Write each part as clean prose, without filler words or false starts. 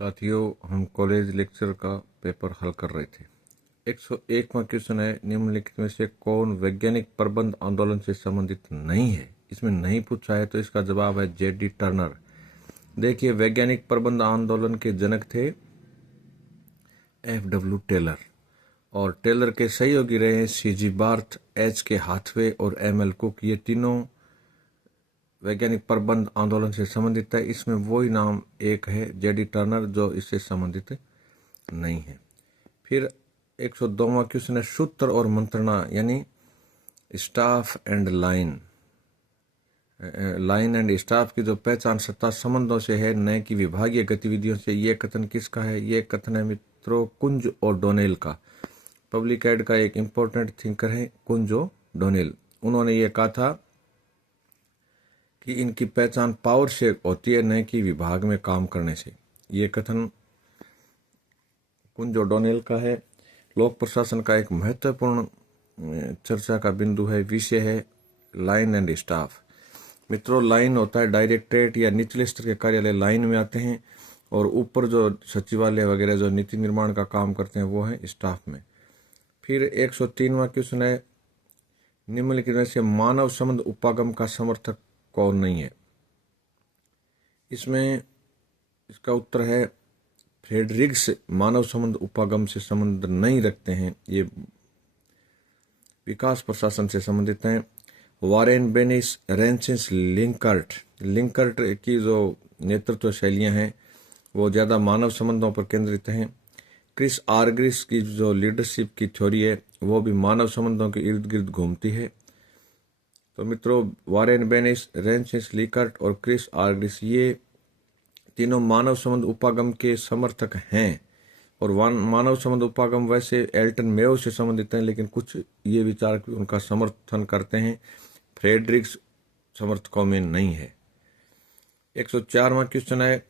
साथियों, हम college lecture का पेपर हल कर रहे थे। 101वां क्वेश्चन है, निम्नलिखित में से कौन वैज्ञानिक प्रबंध आंदोलन से संबंधित नहीं है। इसमें नहीं पूछा है तो इसका जवाब है जेडी टर्नर। देखिए, वैज्ञानिक प्रबंध आंदोलन के जनक थे एफ.डब्ल्यू. टेलर, और टेलर के सहयोगी रहे सी.जी. Barth, HK. हाथवे और एम.एल. कुक। ये तीनों वैज्ञानिक प्रबंध आंदोलन से संबंधित है। इसमें वही नाम एक है जेडी टर्नर जो इससे संबंधित नहीं है। फिर 102वां क्वेश्चन है, सूत्र और मंत्रणा यानी staff and line and staff की जो पहचान सत्ता संबंधों से है, न कि विभागीय गतिविधियों से। ये कथन किसका है? ये कथन है मित्रों कुंज और डोनेल का। पब्लिक एड का एक इंपॉर्टेंट थिंकर है कुंज और डोनेल। उन्होंने ये कहा था कि इनकी पहचान पावर से होती है, न कि विभाग में काम करने से। ये कथन कुंज और डोनेल का है। लोक प्रशासन का एक महत्वपूर्ण चर्चा का बिंदु है, विषय है लाइन एंड स्टाफ। मित्रों, लाइन होता है डायरेक्टरेट या निचले स्तर के कार्यालय लाइन में आते हैं, और ऊपर जो सचिवालय वगैरह जो नीति निर्माण का काम करते हैं वो है स्टाफ में। फिर 103वां क्वेश्चन है, निम्नलिखित में से मानव संबंध उपागम का समर्थक कौन नहीं है। इसमें इसका उत्तर है फ्रेडरिक्स मानव संबंध उपागम से संबंध नहीं रखते हैं, ये विकास प्रशासन से संबंधित हैं। वारेन बेनिस, रेंसिस लिंकर्ट की जो नेतृत्व शैलियां हैं वो ज़्यादा मानव संबंधों पर केंद्रित हैं। क्रिस आर्ग्रिस की जो लीडरशिप की थ्योरी है वो भी मानव संबंधों के इर्द गिर्द घूमती है। तो मित्रों, वारेन बेनिस, रेंसिस लिंकर्ट और क्रिस आर्ग्रिस ये तीनों मानव संबंध उपागम के समर्थक हैं। और मानव संबंध उपागम वैसे एल्टन मेयो से संबंधित हैं, लेकिन कुछ ये विचारक उनका समर्थन करते हैं। फ्रेडरिक्स समर्थकों में नहीं है। 104वां क्वेश्चन है,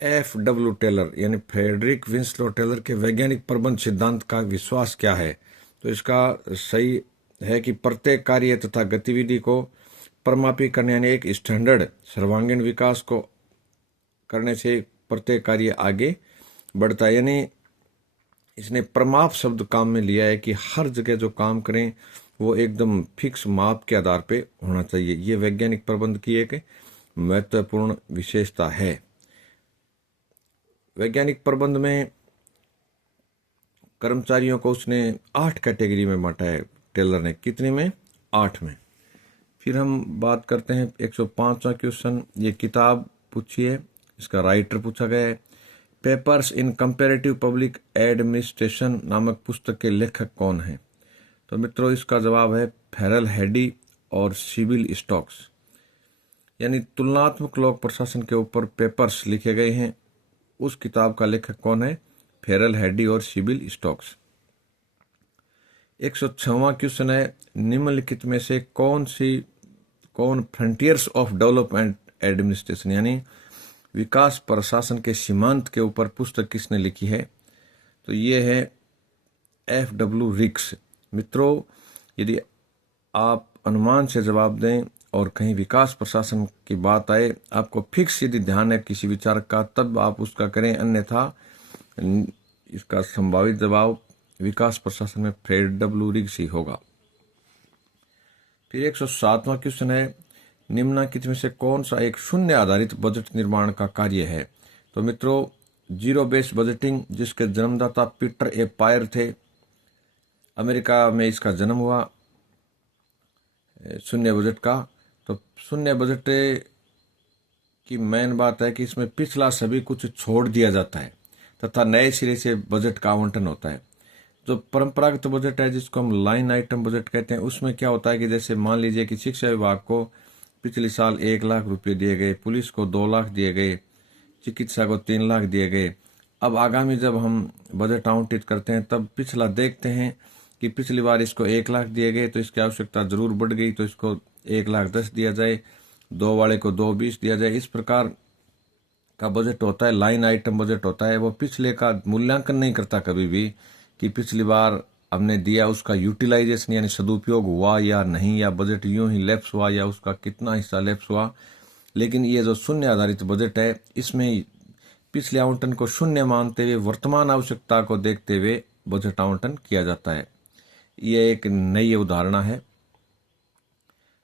एफ.डब्ल्यू. टेलर यानी फ्रेडरिक विंस्लो टेलर के वैज्ञानिक प्रबंध सिद्धांत का विश्वास क्या है। तो इसका सही है कि प्रत्येक कार्य तथा गतिविधि को परमापी करने यानी एक स्टैंडर्ड सर्वांगीण विकास को करने से प्रत्येक कार्य आगे बढ़ता है। यानी इसने प्रमाप शब्द काम में लिया है कि हर जगह जो काम करें वो एकदम फिक्स माप के आधार पे होना चाहिए। ये वैज्ञानिक प्रबंध की एक महत्वपूर्ण विशेषता है। वैज्ञानिक प्रबंध में कर्मचारियों को उसने 8 कैटेगरी में बांटा है टेलर ने। कितने में? 8 में। फिर हम बात करते हैं 105वां क्वेश्चन, ये किताब पूछी है, इसका राइटर पूछा गया है। पेपर्स इन कंपैरेटिव पब्लिक एडमिनिस्ट्रेशन नामक पुस्तक के लेखक कौन हैं। तो मित्रों, इसका जवाब है फेरल हेडी और सिबिल स्टोक्स। यानी तुलनात्मक लोक प्रशासन के ऊपर पेपर्स लिखे गए हैं, उस किताब का लेखक कौन है? फेरल हेडी और सिबिल स्टोक्स। 106वां क्वेश्चन है, निम्नलिखित में से कौन फ्रंटियर्स ऑफ डेवलपमेंट एडमिनिस्ट्रेशन यानी विकास प्रशासन के सीमांत के ऊपर पुस्तक किसने लिखी है। तो ये है एफ.डब्ल्यू. रिक्स। मित्रों, यदि आप अनुमान से जवाब दें और कहीं विकास प्रशासन की बात आए, आपको फिक्स यदि ध्यान है किसी विचारक का, तब आप उसका करें, अन्यथा इसका संभावित जवाब विकास प्रशासन में फ्रेड.डब्ल्यू. रिक्स ही होगा। फिर 107वां क्वेश्चन है, निम्नलिखित में से कौन सा एक शून्य आधारित बजट निर्माण का कार्य है। तो मित्रों, जीरो बेस बजटिंग, जिसके जन्मदाता पीटर ए पायर थे, अमेरिका में इसका जन्म हुआ शून्य बजट का। तो शून्य बजट की मेन बात है कि इसमें पिछला सभी कुछ छोड़ दिया जाता है तथा नए सिरे से बजट का आवंटन होता है। जो परंपरागत बजट है, जिसको हम लाइन आइटम बजट कहते हैं, उसमें क्या होता है कि जैसे मान लीजिए कि शिक्षा विभाग को पिछले साल 1 लाख रुपए दिए गए, पुलिस को 2 लाख दिए गए, चिकित्सा को 3 लाख दिए गए। अब आगामी जब हम बजट आवंटित करते हैं तब पिछला देखते हैं कि पिछली बार इसको 1 लाख दिए गए तो इसकी आवश्यकता जरूर बढ़ गई, तो इसको 1,10,000 दिया जाए, 2 वाले को 2,20,000 दिया जाए। इस प्रकार का बजट होता है, लाइन आइटम बजट होता है। वो पिछले का मूल्यांकन नहीं करता कभी भी कि पिछली बार हमने दिया उसका यूटिलाइजेशन यानी सदुपयोग हुआ या नहीं, या बजट यूं ही लैप्स हुआ या उसका कितना हिस्सा लैप्स हुआ। लेकिन ये जो शून्य आधारित बजट है, इसमें पिछले आवंटन को शून्य मानते हुए वर्तमान आवश्यकता को देखते हुए बजट आवंटन किया जाता है। यह एक नई अवधारणा है।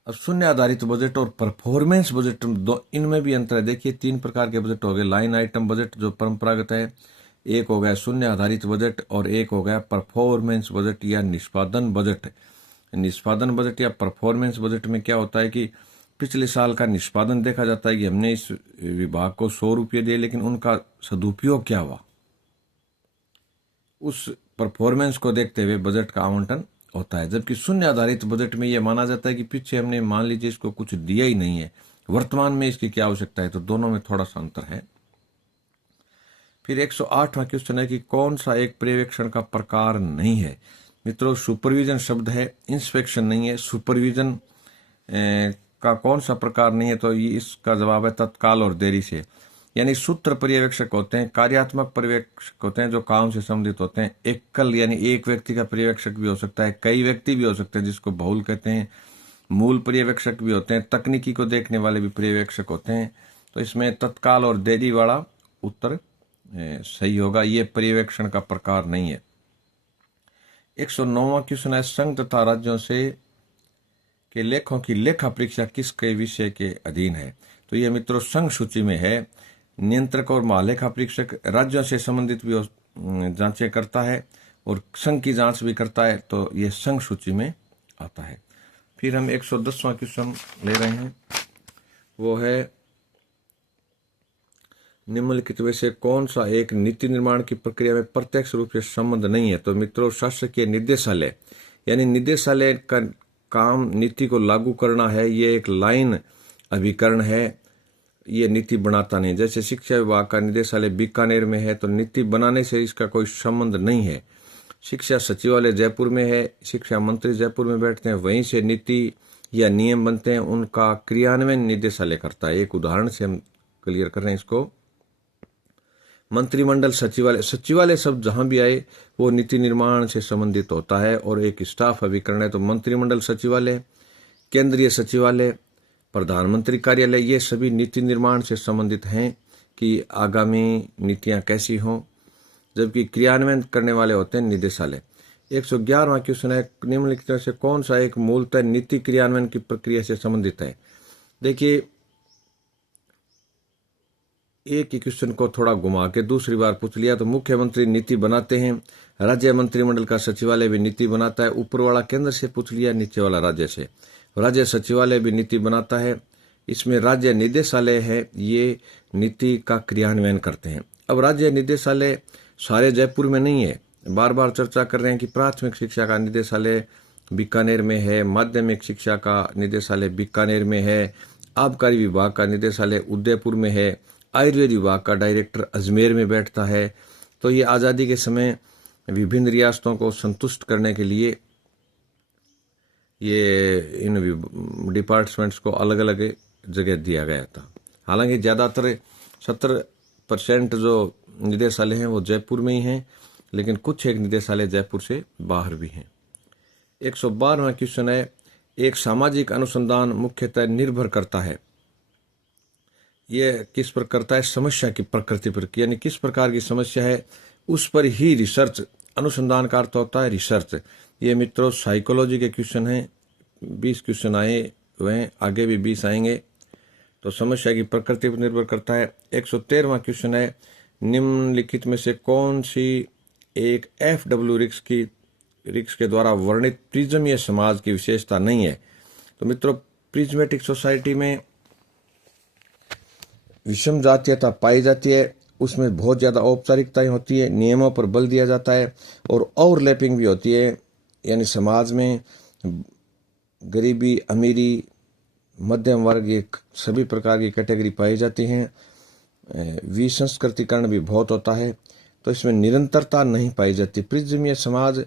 अब शून्य आधारित बजट और परफॉर्मेंस बजट इनमें भी अंतर है। देखिए 3 प्रकार के बजट हो गए। लाइन आइटम बजट जो परंपरागत है, एक हो गया शून्य आधारित बजट, और एक हो गया परफॉर्मेंस बजट या निष्पादन बजट। निष्पादन बजट या परफॉर्मेंस बजट में क्या होता है कि पिछले साल का निष्पादन देखा जाता है कि हमने इस विभाग को 100 रुपये दिए, लेकिन उनका सदुपयोग क्या हुआ, उस परफॉर्मेंस को देखते हुए बजट का आवंटन होता है। जबकि शून्य आधारित बजट में यह माना जाता है कि पीछे हमने मान लीजिए इसको कुछ दिया ही नहीं है, वर्तमान में इसकी क्या आवश्यकता है। तो दोनों में थोड़ा सा अंतर है। फिर 108वां क्वेश्चन है कि कौन सा एक पर्यवेक्षण का प्रकार नहीं है। मित्रों, सुपरविजन शब्द है, इंस्पेक्शन नहीं है। सुपरविजन का कौन सा प्रकार नहीं है, तो ये इसका जवाब है तत्काल और देरी से। यानी सूत्र पर्यवेक्षक होते हैं, कार्यात्मक पर्यवेक्षक होते हैं जो काम से संबंधित होते हैं। एकल यानी एक व्यक्ति का पर्यवेक्षक भी हो सकता है, कई व्यक्ति भी हो सकते हैं जिसको बहुल कहते हैं। मूल पर्यवेक्षक भी होते हैं, तकनीकी को देखने वाले भी पर्यवेक्षक होते हैं। तो इसमें तत्काल और देरी वाला उत्तर सही होगा। ये पर्यवेक्षण का प्रकार नहीं है। 109वां क्वेश्चन है संघ तथा राज्यों से के लेखों की लेखा परीक्षा किसके विषय के अधीन है। तो ये मित्रों संघ सूची में है। नियंत्रक और महालेखा परीक्षक राज्यों से संबंधित भी जांचें करता है और संघ की जांच भी करता है, तो ये संघ सूची में आता है। फिर हम 110वां क्वेश्चन ले रहे हैं, वो है निम्नलिखित में से कौन सा एक नीति निर्माण की प्रक्रिया में प्रत्यक्ष रूप से संबंध नहीं है। तो मित्रों, शासकीय निदेशालय यानी निदेशालय का काम नीति को लागू करना है। ये एक लाइन अभिकरण है, ये नीति बनाता नहीं। जैसे शिक्षा विभाग का निदेशालय बीकानेर में है, तो नीति बनाने से इसका कोई संबंध नहीं है। शिक्षा सचिवालय जयपुर में है, शिक्षा मंत्री जयपुर में बैठते हैं, वहीं से नीति या नियम बनते हैं, उनका क्रियान्वयन निदेशालय करता है। एक उदाहरण से हम क्लियर कर रहे हैं इसको। मंत्रिमंडल सचिवालय, सचिवालय शब्द जहां भी आए वो नीति निर्माण से संबंधित होता है और एक स्टाफ अभिकरण है। तो मंत्रिमंडल सचिवालय, केंद्रीय सचिवालय, प्रधानमंत्री कार्यालय, ये सभी नीति निर्माण से संबंधित हैं कि आगामी नीतियां कैसी हों, जबकि क्रियान्वयन करने वाले होते हैं निदेशालय। 111वां क्वेश्चन है निम्नलिखित में से कौन सा एक मूलतः नीति क्रियान्वयन की प्रक्रिया से संबंधित है। देखिए, एक ही क्वेश्चन को थोड़ा घुमा के दूसरी बार पूछ लिया। तो मुख्यमंत्री नीति बनाते हैं, राज्य मंत्रिमंडल का सचिवालय भी नीति बनाता है। ऊपर वाला केंद्र से पूछ लिया, नीचे वाला राज्य से। राज्य सचिवालय भी नीति बनाता है। इसमें राज्य निदेशालय है, ये नीति का क्रियान्वयन करते हैं। अब राज्य निदेशालय सारे जयपुर में नहीं है। बार बार चर्चा कर रहे हैं कि प्राथमिक शिक्षा का निदेशालय बीकानेर में है, माध्यमिक शिक्षा का निदेशालय बीकानेर में है, आबकारी विभाग का निदेशालय उदयपुर में है, आयुर्वेद विभाग का डायरेक्टर अजमेर में बैठता है। तो ये आज़ादी के समय विभिन्न रियासतों को संतुष्ट करने के लिए ये इन डिपार्टमेंट्स को अलग अलग जगह दिया गया था। हालांकि ज़्यादातर 70% जो निदेशालय हैं वो जयपुर में ही हैं, लेकिन कुछ एक निदेशालय जयपुर से बाहर भी हैं। 112वां क्वेश्चन है एक सामाजिक अनुसंधान मुख्यतः निर्भर करता है, यह किस पर करता है, समस्या की प्रकृति पर, यानी किस प्रकार की समस्या है उस पर ही रिसर्च, अनुसंधान का अर्थ होता है रिसर्च। ये मित्रों साइकोलॉजी के क्वेश्चन हैं, 20 क्वेश्चन आए हुए हैं, आगे भी 20 आएंगे। तो समस्या की प्रकृति पर निर्भर करता है। 113वां क्वेश्चन है निम्नलिखित में से कौन सी एक FW रिक्स के द्वारा वर्णित प्रिज्मीय समाज की विशेषता नहीं है। तो मित्रों, प्रिज्मेटिक सोसाइटी में विषम जातीयता पाई जाती है, उसमें बहुत ज़्यादा औपचारिकताएं होती है, नियमों पर बल दिया जाता है और ओवरलैपिंग भी होती है। यानी समाज में गरीबी, अमीरी, मध्यम वर्ग, ये सभी प्रकार की कैटेगरी पाई जाती हैं। विसंस्कृतिकरण भी बहुत होता है, तो इसमें निरंतरता नहीं पाई जाती। प्रिज्मीय समाज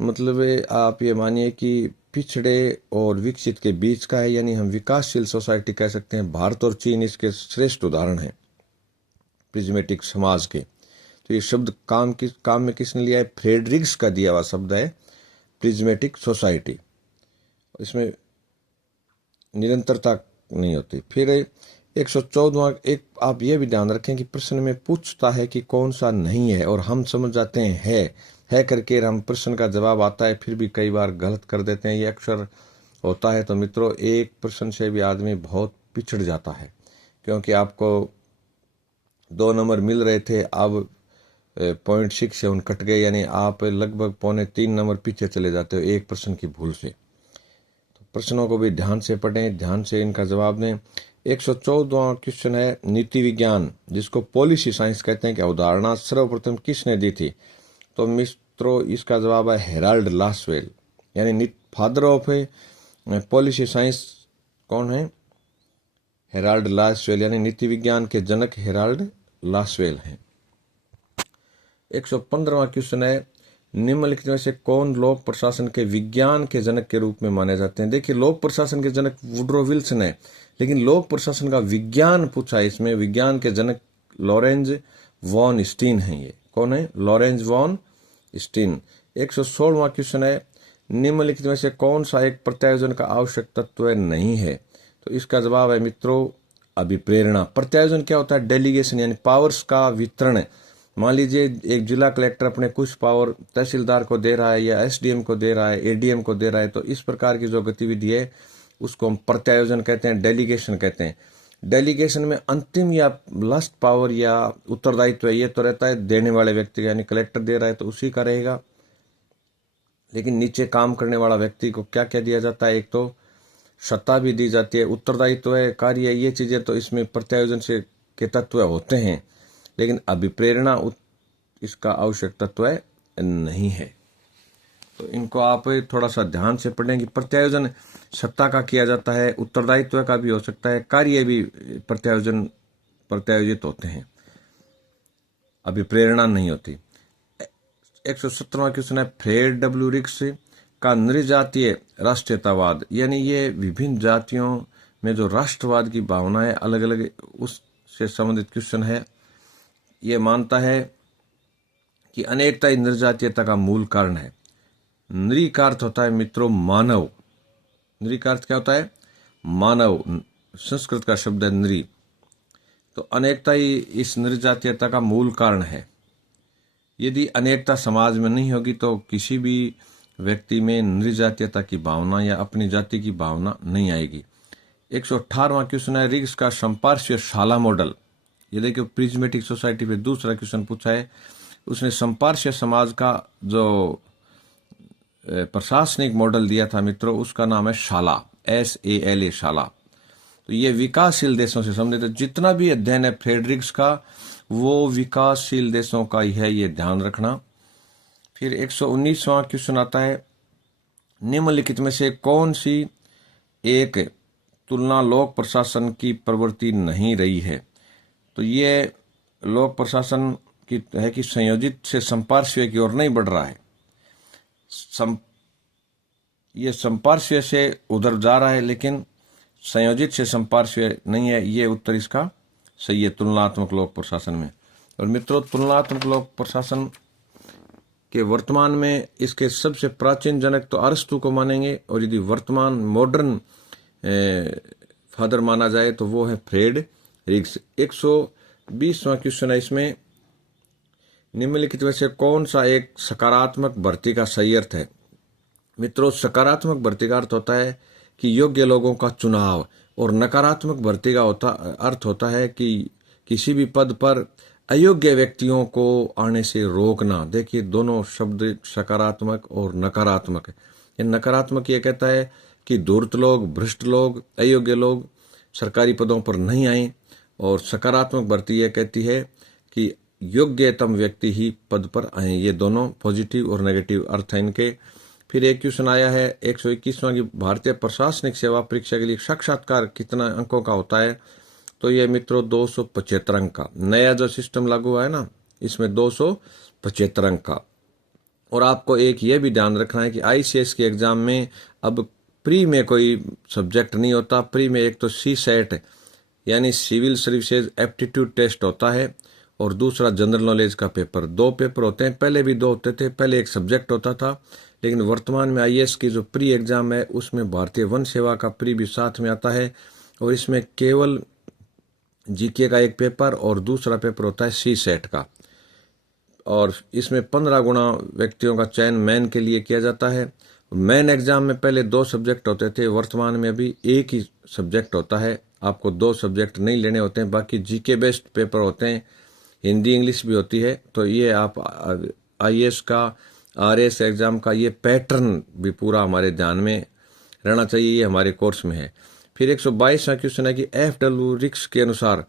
मतलब आप ये मानिए कि पिछड़े और विकसित के बीच का है, यानी हम विकासशील सोसाइटी कह सकते हैं। भारत और चीन इसके श्रेष्ठ उदाहरण हैं प्रिज्मेटिक समाज के। तो ये शब्द काम में किसने लिया है, फ्रेडरिक्स का दिया हुआ शब्द है प्रिज्मेटिक सोसाइटी। इसमें निरंतरता नहीं होती। फिर 114वां, एक आप ये भी ध्यान रखें कि प्रश्न में पूछता है कि कौन सा नहीं है, और हम समझ जाते हैं है करके हम प्रश्न का जवाब आता है, फिर भी कई बार गलत कर देते हैं। ये अक्सर होता है। तो मित्रों, एक प्रश्न से भी आदमी बहुत पिछड़ जाता है, क्योंकि आपको 2 नंबर मिल रहे थे, अब 0.6 से उन कट गए, यानी आप लगभग 2.25 नंबर पीछे चले जाते हो एक प्रश्न की भूल से। तो प्रश्नों को भी ध्यान से पढ़ें, ध्यान से इनका जवाब दें। 114वां क्वेश्चन है नीति विज्ञान, जिसको पॉलिसी साइंस कहते हैं, कि अवधारणा सर्वप्रथम किसने दी थी? तो मित्रों, इसका जवाब है हेराल्ड लासवेल, यानी फादर ऑफ पॉलिसी साइंस कौन है? हेराल्ड लासवेल, यानी नीति विज्ञान के जनक हेराल्ड लासवेल हैं। 115वां क्वेश्चन है निम्नलिखित में से कौन लोक प्रशासन के विज्ञान के जनक के रूप में माने जाते हैं? देखिए, लोक प्रशासन के जनक वुड्रो विल्सन है, लेकिन लोक प्रशासन का विज्ञान पूछा है, इसमें विज्ञान के जनक लॉरेंज वॉन स्टीन है। ये कौन है? Lorenz von Stein. 116वां क्वेश्चन है निम्नलिखित में से कौन सा एक प्रत्यायोजन का आवश्यक तत्व नहीं है? तो इसका जवाब है मित्रों अभिप्रेरणा। प्रत्यायोजन क्या होता है? डेलीगेशन, यानी पावर्स का वितरण। मान लीजिए एक जिला कलेक्टर अपने कुछ पावर तहसीलदार को दे रहा है, या एसडीएम को दे रहा है, एडीएम को दे रहा है, तो इस प्रकार की जो गतिविधि है उसको हम प्रत्यायोजन कहते हैं, डेलीगेशन कहते हैं। डेलीगेशन में अंतिम या लास्ट पावर या उत्तरदायित्व ये तो रहता है देने वाले व्यक्ति का, यानी कलेक्टर दे रहा है तो उसी का रहेगा, लेकिन नीचे काम करने वाला व्यक्ति को क्या क्या दिया जाता है? एक तो सत्ता भी दी जाती है, उत्तरदायित्व है, कार्य, ये चीजें तो इसमें प्रत्यायोजन से के तत्व होते हैं, लेकिन अभिप्रेरणा इसका आवश्यक तत्व नहीं है। तो इनको आप थोड़ा सा ध्यान से पढ़ें कि प्रत्यायोजन सत्ता का किया जाता है, उत्तरदायित्व का भी हो सकता है, कार्य भी प्रत्यायोजित होते हैं, अभिप्रेरणा नहीं होती। 117वां क्वेश्चन है फ्रेड डब्ल्यू रिक्स का नृजातीय राष्ट्रीयतावाद, यानी ये विभिन्न जातियों में जो राष्ट्रवाद की भावना है अलग अलग, उससे संबंधित क्वेश्चन है। ये मानता है कि अनेकता ही नृजातीयता का मूल कारण है। नृ का अर्थ होता है मित्रों मानव। नृ का अर्थ क्या होता है? मानव। संस्कृत का शब्द है नृ। तो अनेकता ही इस नृजातीयता का मूल कारण है। यदि अनेकता समाज में नहीं होगी तो किसी भी व्यक्ति में नृजातीयता की भावना या अपनी जाति की भावना नहीं आएगी। 118वां क्वेश्चन है रिग्स का संपार्श्विक शाला मॉडल। ये देखिए, प्रिज्मेटिक सोसाइटी पे दूसरा क्वेश्चन पूछा है। उसने संपार्श्विक समाज का जो प्रशासनिक मॉडल दिया था मित्रों, उसका नाम है शाला, SALA, शाला। तो ये विकासशील देशों से संबंधित है। जितना भी अध्ययन है फ्रेडरिक्स का वो विकासशील देशों का ही है, ये ध्यान रखना। फिर 119वां क्वेश्चन आता है निम्नलिखित में से कौन सी एक तुलना लोक प्रशासन की प्रवृत्ति नहीं रही है? तो ये लोक प्रशासन की है कि संयोजित से संपार्श्वीय की ओर नहीं बढ़ रहा है, ये संपार्श्वीय से उधर जा रहा है, लेकिन संयोजित से संपार्श्वीय नहीं है। ये उत्तर इसका सही है तुलनात्मक लोक प्रशासन में। और मित्रों, तुलनात्मक लोक प्रशासन के वर्तमान में इसके सबसे प्राचीन जनक तो अरस्तु को मानेंगे, और यदि वर्तमान मॉडर्न फादर माना जाए तो वो है फ्रेड रिग्स। 120वां क्वेश्चन है इसमें निम्नलिखित में से कौन सा एक सकारात्मक भर्ती का सही अर्थ है? मित्रों, सकारात्मक भर्ती का अर्थ होता है कि योग्य लोगों का चुनाव, और नकारात्मक भर्ती का अर्थ होता है कि किसी भी पद पर अयोग्य व्यक्तियों को आने से रोकना। देखिए, दोनों शब्द सकारात्मक और नकारात्मक है। ये नकारात्मक ये कहता है कि धूर्त लोग, भ्रष्ट लोग, अयोग्य लोग सरकारी पदों पर नहीं आए, और सकारात्मक भर्ती यह कहती है कि योग्यतम व्यक्ति ही पद पर आए। ये दोनों पॉजिटिव और नेगेटिव अर्थ है इनके। फिर एक क्वेश्चन आया है 121वां की भारतीय प्रशासनिक सेवा परीक्षा के लिए साक्षात्कार कितना अंकों का होता है? तो ये मित्रों 275 अंक का। नया जो सिस्टम लागू हुआ है ना, इसमें 275 अंक का। और आपको एक ये भी ध्यान रखना है कि ICS के एग्जाम में अब प्री में कोई सब्जेक्ट नहीं होता। प्री में एक तो CSAT यानी सिविल सर्विसेज एप्टीट्यूड टेस्ट होता है, और दूसरा जनरल नॉलेज का पेपर। 2 पेपर होते हैं, पहले भी 2 होते थे, पहले एक सब्जेक्ट होता था, लेकिन वर्तमान में IAS की जो प्री एग्जाम है उसमें भारतीय वन सेवा का प्री भी साथ में आता है, और इसमें केवल जीके का एक पेपर और दूसरा पेपर होता है सी सेट का। और इसमें 15 गुना व्यक्तियों का चयन मेन के लिए किया जाता है। मेन एग्जाम में पहले 2 सब्जेक्ट होते थे, वर्तमान में अभी एक ही सब्जेक्ट होता है। आपको 2 सब्जेक्ट नहीं लेने होते हैं, बाकी जीके बेस्ड पेपर होते हैं, हिंदी इंग्लिश भी होती है। तो ये आप आईएएस का, आरएएस एग्जाम का ये पैटर्न भी पूरा हमारे ध्यान में रहना चाहिए, ये हमारे कोर्स में है। फिर 122वां क्वेश्चन है कि एफडब्ल्यू रिक्स के अनुसार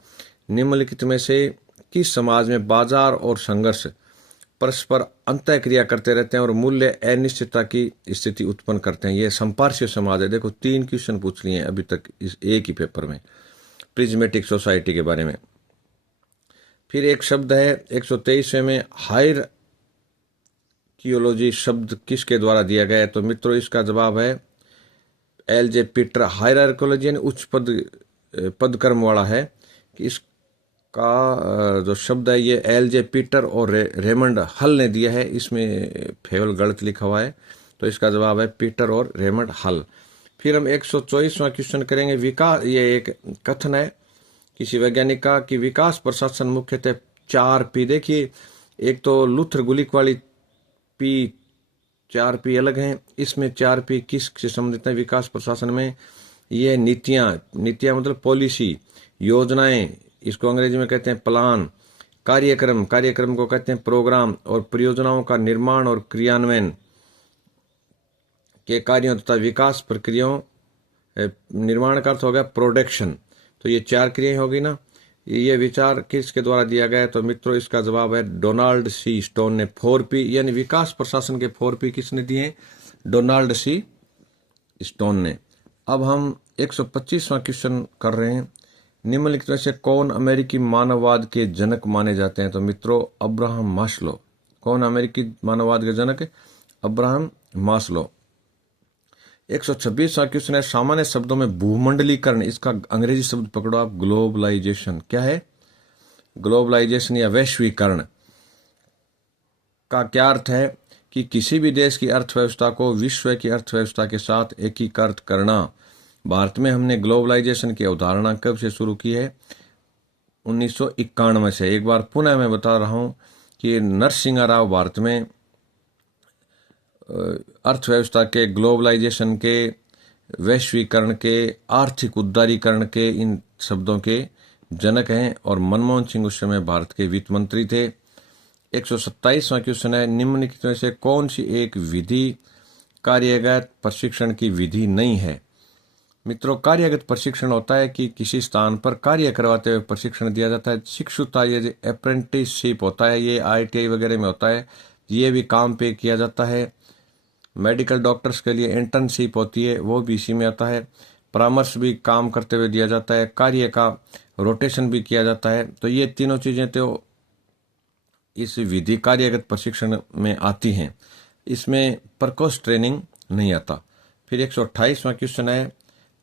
निम्नलिखित में से किस समाज में बाजार और संघर्ष परस्पर अंतःक्रिया करते रहते हैं और मूल्य अनिश्चितता की स्थिति उत्पन्न करते हैं? ये संपार्श्विक समाज है। देखो 3 क्वेश्चन पूछ लिए हैं अभी तक इस एक ही पेपर में प्रिज्मेटिक सोसाइटी के बारे में। फिर एक शब्द है 123वें में हायरार्कियोलॉजी शब्द किसके द्वारा दिया गया है? तो मित्रों इसका जवाब है एल.जे. पीटर। हायरार्कियोलॉजी यानी उच्च पदक्रम वाला है कि इसका जो शब्द है ये एल.जे. पीटर और रेमंड हल ने दिया है। इसमें फेवल गलत लिखा हुआ है, तो इसका जवाब है पीटर और रेमंड हल। फिर हम 124वां क्वेश्चन करेंगे। विकास, ये एक कथन है किसी वैज्ञानिक का कि विकास प्रशासन मुख्यतः 4 पी। देखिए एक तो लूथर गुलिक वाली पी, 4 पी अलग हैं, इसमें 4 पी किस से संबंधित है विकास प्रशासन में? ये नीतियां मतलब पॉलिसी, योजनाएं, इसको अंग्रेजी में कहते हैं प्लान, कार्यक्रम को कहते हैं प्रोग्राम, और परियोजनाओं का निर्माण और क्रियान्वयन के कार्यों तथा विकास प्रक्रियाओं, निर्माण का अर्थ हो गया प्रोडक्शन। तो ये 4 क्रियाएं होगी ना। ये विचार किसके द्वारा दिया गया है? तो मित्रों इसका जवाब है डोनाल्ड सी स्टोन ने। 4 पी यानी विकास प्रशासन के 4 पी किसने दिए? डोनाल्ड सी स्टोन ने। अब हम 125वां क्वेश्चन कर रहे हैं। निम्नलिखित में से कौन अमेरिकी मानववाद के जनक माने जाते हैं? तो मित्रों अब्राहम मास्लो। कौन अमेरिकी मानववाद के जनक? Abraham Maslow. 126वां क्वेश्चन है सामान्य शब्दों में भूमंडलीकरण, इसका अंग्रेजी शब्द पकड़ो आप, ग्लोबलाइजेशन। क्या है ग्लोबलाइजेशन या वैश्वीकरण का क्या अर्थ है? कि किसी भी देश की अर्थव्यवस्था को विश्व की अर्थव्यवस्था के साथ एकीकृत करना। भारत में हमने ग्लोबलाइजेशन की अवधारणा कब से शुरू की है? 1991 से। एक बार पुनः मैं बता रहा हूं कि नरसिंह राव भारत में अर्थव्यवस्था के, ग्लोबलाइजेशन के, वैश्वीकरण के, आर्थिक उदारीकरण के, इन शब्दों के जनक हैं और मनमोहन सिंह उस समय भारत के वित्त मंत्री थे। 127वां क्वेश्चन है निम्नलिखित में से कौन सी एक विधि कार्यगत प्रशिक्षण की विधि नहीं है? मित्रों कार्यगत प्रशिक्षण होता है कि किसी स्थान पर कार्य करवाते हुए प्रशिक्षण दिया जाता है। शिक्षुता, ये अप्रेंटिसशिप होता है, ये ITI वगैरह में होता है, ये भी काम पे किया जाता है। मेडिकल डॉक्टर्स के लिए इंटर्नशिप होती है, वो भी इसी में आता है। परामर्श भी काम करते हुए दिया जाता है, कार्य का रोटेशन भी किया जाता है। तो ये तीनों चीजें तो इस विधि कार्यगत प्रशिक्षण में आती हैं, इसमें परकोर्स ट्रेनिंग नहीं आता। फिर 128वां क्वेश्चन है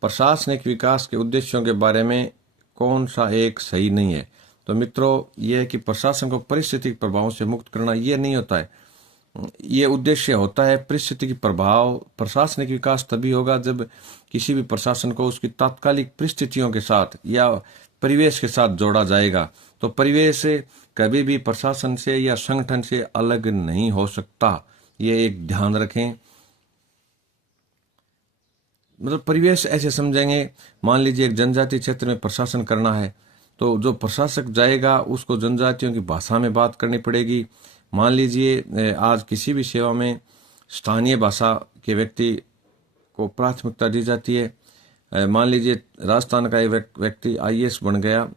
प्रशासनिक विकास के उद्देश्यों के बारे में कौन सा एक सही नहीं है? तो मित्रों ये है कि प्रशासन को पारिस्थितिक प्रभावों से मुक्त करना, ये नहीं होता है। ये उद्देश्य होता है परिस्थिति की प्रभाव। प्रशासनिक विकास तभी होगा जब किसी भी प्रशासन को उसकी तात्कालिक परिस्थितियों के साथ या परिवेश के साथ जोड़ा जाएगा। तो परिवेश कभी भी प्रशासन से या संगठन से अलग नहीं हो सकता, ये एक ध्यान रखें। मतलब परिवेश ऐसे समझेंगे, मान लीजिए एक जनजाति क्षेत्र में प्रशासन करना है तो जो प्रशासक जाएगा उसको जनजातियों की भाषा में बात करनी पड़ेगी। मान लीजिए आज किसी भी सेवा में स्थानीय भाषा के व्यक्ति को प्राथमिकता दी जाती है। मान लीजिए राजस्थान का एक व्यक्ति IAS बन गया,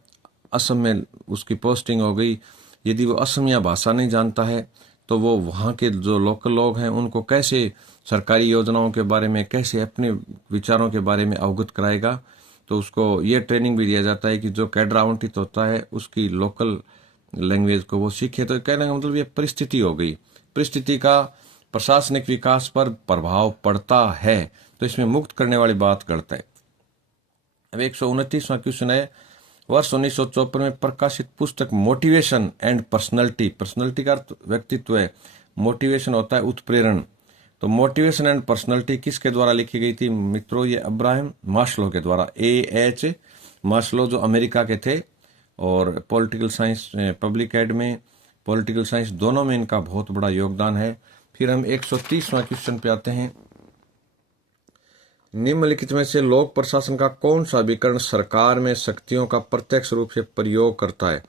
असम में उसकी पोस्टिंग हो गई, यदि वो असमिया भाषा नहीं जानता है तो वो वहाँ के जो लोकल लोग हैं उनको कैसे सरकारी योजनाओं के बारे में, कैसे अपने विचारों के बारे में अवगत कराएगा? तो उसको ये ट्रेनिंग भी दिया जाता है कि जो कैडर आवंटित होता है उसकी लोकल लैंग्वेज को वो सीखे। तो कहने का मतलब ये परिस्थिति हो गई, परिस्थिति का प्रशासनिक विकास पर प्रभाव पड़ता है, तो इसमें मुक्त करने वाली बात गलत है। अब 129वां क्वेश्चन है वर्ष 1954 में प्रकाशित पुस्तक मोटिवेशन एंड पर्सनैलिटी, पर्सनैलिटी का अर्थ व्यक्तित्व है, मोटिवेशन होता है उत्प्रेरण। तो मोटिवेशन एंड पर्सनैलिटी किसके द्वारा लिखी गई थी? मित्रों ये अब्राहम मास्लो के द्वारा, AH मास्लो जो अमेरिका के थे, और पॉलिटिकल साइंस, पब्लिक एड में, पॉलिटिकल साइंस, दोनों में इनका बहुत बड़ा योगदान है। फिर हम 130वां क्वेश्चन पे आते हैं। निम्नलिखित में से लोक प्रशासन का कौन सा विकर्ण सरकार में शक्तियों का प्रत्यक्ष रूप से प्रयोग करता है?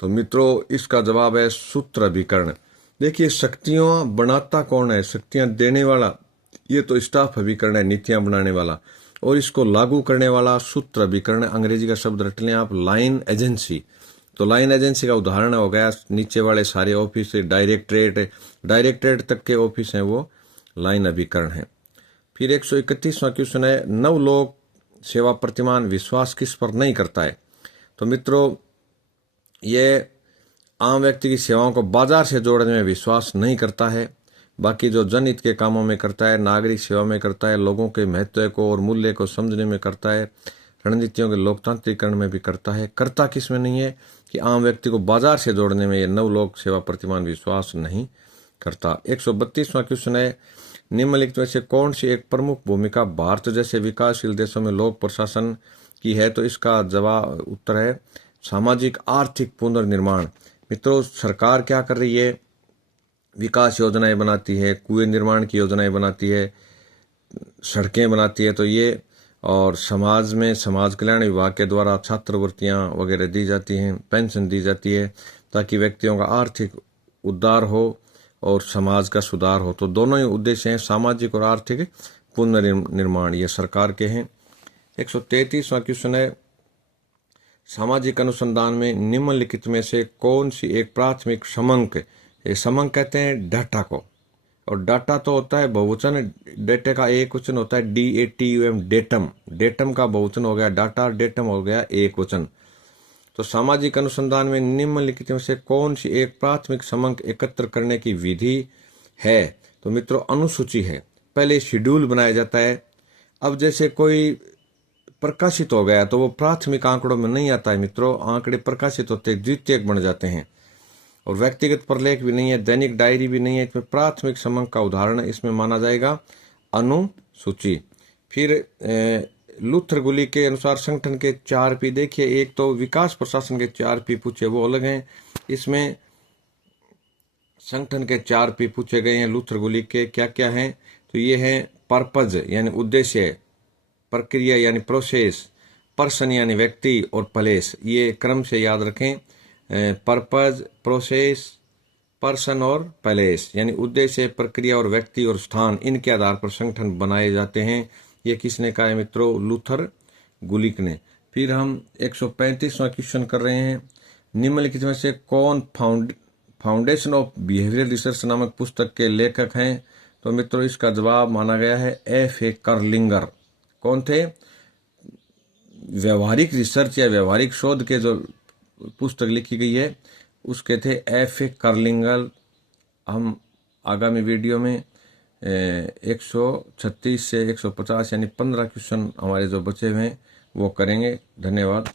तो मित्रों, इसका जवाब है सूत्र विकर्ण। देखिए, शक्तियां बनाता कौन है? शक्तियां देने वाला ये तो स्टाफ विकर्ण है, नीतियां बनाने वाला, और इसको लागू करने वाला सूत्र विकर्ण। अंग्रेजी का शब्द रट लें आप, लाइन एजेंसी। तो लाइन एजेंसी का उदाहरण हो गया नीचे वाले सारे ऑफिस, डायरेक्टरेट तक के ऑफिस हैं वो लाइन अभिकरण है। फिर 131वां क्वेश्चन है, नवलोक सेवा प्रतिमान विश्वास किस पर नहीं करता है? तो मित्रों, ये आम व्यक्ति की सेवाओं को बाजार से जोड़ने में विश्वास नहीं करता है, बाकी जो जनहित के कामों में करता है, नागरिक सेवा में करता है, लोगों के महत्व को और मूल्य को समझने में करता है, रणनीतियों के लोकतांत्रिकरण में भी करता है। करता किस में नहीं है कि आम व्यक्ति को बाजार से जोड़ने में ये नवलोक सेवा प्रतिमान विश्वास नहीं करता। 132वां क्वेश्चन है, निम्नलिखित में से कौन सी एक प्रमुख भूमिका भारत जैसे विकासशील देशों में लोक प्रशासन की है? तो इसका जवाब उत्तर है सामाजिक आर्थिक पुनर्निर्माण। मित्रों, सरकार क्या कर रही है? विकास योजनाएं बनाती है, कुएं निर्माण की योजनाएं बनाती है, सड़कें बनाती है, तो ये, और समाज में समाज कल्याण विभाग के द्वारा छात्रवृत्तियां वगैरह दी जाती हैं, पेंशन दी जाती है, ताकि व्यक्तियों का आर्थिक उद्धार हो और समाज का सुधार हो। तो दोनों ही उद्देश्य हैं, सामाजिक और आर्थिक पुनर्निर्माण, ये सरकार के हैं। 133वां क्वेश्चन है, सामाजिक अनुसंधान में निम्नलिखित में से कौन सी एक प्राथमिक समंक, ये समंक कहते हैं डाटा को, और डाटा तो होता है बहुवचन, डेटे का एक वचन होता है DATUM, डेटम। डेटम का बहुवचन हो गया डाटा, डेटम हो गया एक वचन। तो सामाजिक अनुसंधान में निम्नलिखित में से कौन सी एक प्राथमिक समंक एकत्र करने की विधि है? तो मित्रों, अनुसूची है। पहले शेड्यूल बनाया जाता है। अब जैसे कोई प्रकाशित हो गया तो वो प्राथमिक आंकड़ों में नहीं आता है मित्रों, आंकड़े प्रकाशित होते द्वितीयक बन जाते हैं। और व्यक्तिगत प्रलेख भी नहीं है, दैनिक डायरी भी नहीं है, इसमें प्राथमिक समंक का उदाहरण इसमें माना जाएगा अनुसूची। फिर लूथरगुली के अनुसार संगठन के 4P, देखिए, एक तो विकास प्रशासन के 4P पूछे वो अलग हैं, इसमें संगठन के 4P पूछे गए हैं लूथरगुली के। क्या क्या हैं? तो ये है पर्पज यानी उद्देश्य, प्रक्रिया यानी प्रोसेस, पर्सन यानी व्यक्ति, और प्लेस। ये क्रम से याद रखें, पर्पज, प्रोसेस, पर्सन और प्लेस, यानी उद्देश्य, प्रक्रिया और व्यक्ति और स्थान, इनके आधार पर संगठन बनाए जाते हैं। ये किसने कहा है मित्रों? लूथरगुलिक ने। फिर हम 135वां क्वेश्चन कर रहे हैं, निम्नलिखित में से कौन फाउंडेशन ऑफ बिहेवियर रिसर्च नामक पुस्तक के लेखक हैं? तो मित्रों, इसका जवाब माना गया है F.A. कर्लिंगर। कौन थे? व्यवहारिक रिसर्च या व्यवहारिक शोध के जो पुस्तक लिखी गई है उसके थे F.A. कर्लिंगर। हम आगामी वीडियो में 136 से 150 यानी 15 क्वेश्चन हमारे जो बचे हुए हैं वो करेंगे। धन्यवाद।